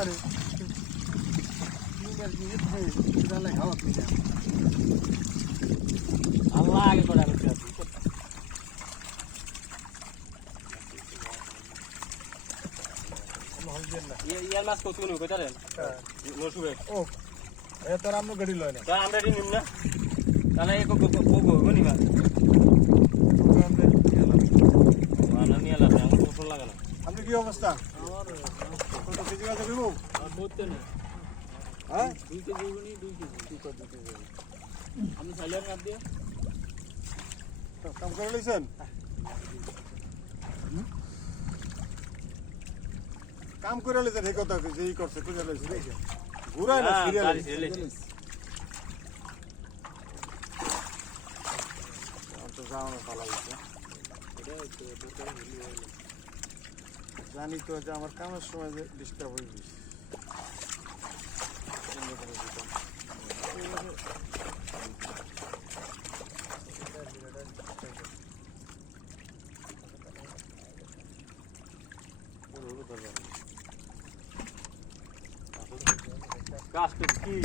আরে আল্লাহ আগে করে আমি ইয়ার মাছ কত নিব কইতারেন নসুবে ও এ তোর আমনো গাড়ি লয় না তা আমরা দিন নিম না তাহলে এক কোকো গনি মাছ আমরা নিয়ে আলাম আমরা ফোন লাগালাম আপনি কি অবস্থা কত কেজি মাছ দিব আর ধরতে না হ্যাঁ 2 কেজি গুনি 2 কেজি কি কত 2 কেজি আমি সাইলের কাট দিয়ে কাম করে লইছেন কাম করে লইছেন এই কথা যেই করছে করে লইছে দেখে ঘুরায় না সিরিয়াল তো যাও না পালা হইছে জানি তো যে আমার কামের সময় যে ডিস্টার্ব হয়ে গেছে গাছ কি